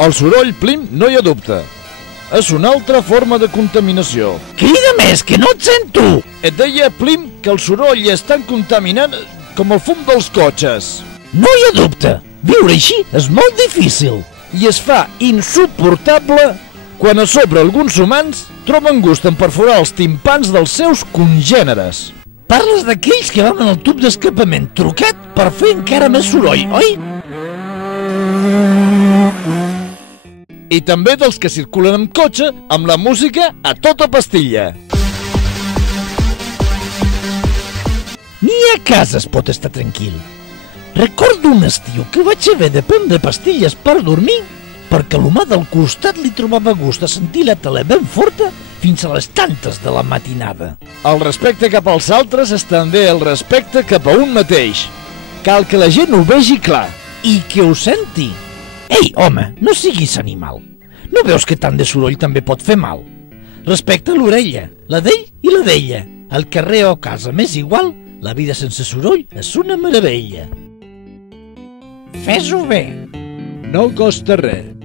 El soroll, Plim, no hi ha dubte. És una altra forma de contaminació. Crida més, que no et sento! Et deia, Plim, que el soroll és tan contaminant com el fum dels cotxes. No hi ha dubte, viure així és molt difícil. I es fa insuportable quan a sobre alguns humans troben gust en perforar els timpans dels seus congèneres. Parles d'aquells que van en el tub d'escapament trucat per fer encara més soroll, oi? I també dels que circulen amb cotxe amb la música a tota pastilla. Ni a casa es pot estar tranquil. Recordo un estiu que vaig haver de prendre pastilles per dormir perquè l'humà del costat li trobava gust a sentir la tele ben forta fins a les tantes de la matinada. El respecte cap als altres és també el respecte cap a un mateix. Cal que la gent ho vegi clar. I que ho senti. Ei, home, no siguis animal. No veus que tant de soroll també pot fer mal? Respecta l'orella, la d'ell i la d'ella. Al carrer o a casa m'és igual, la vida sense soroll és una meravella. Fes-ho bé. No costa res.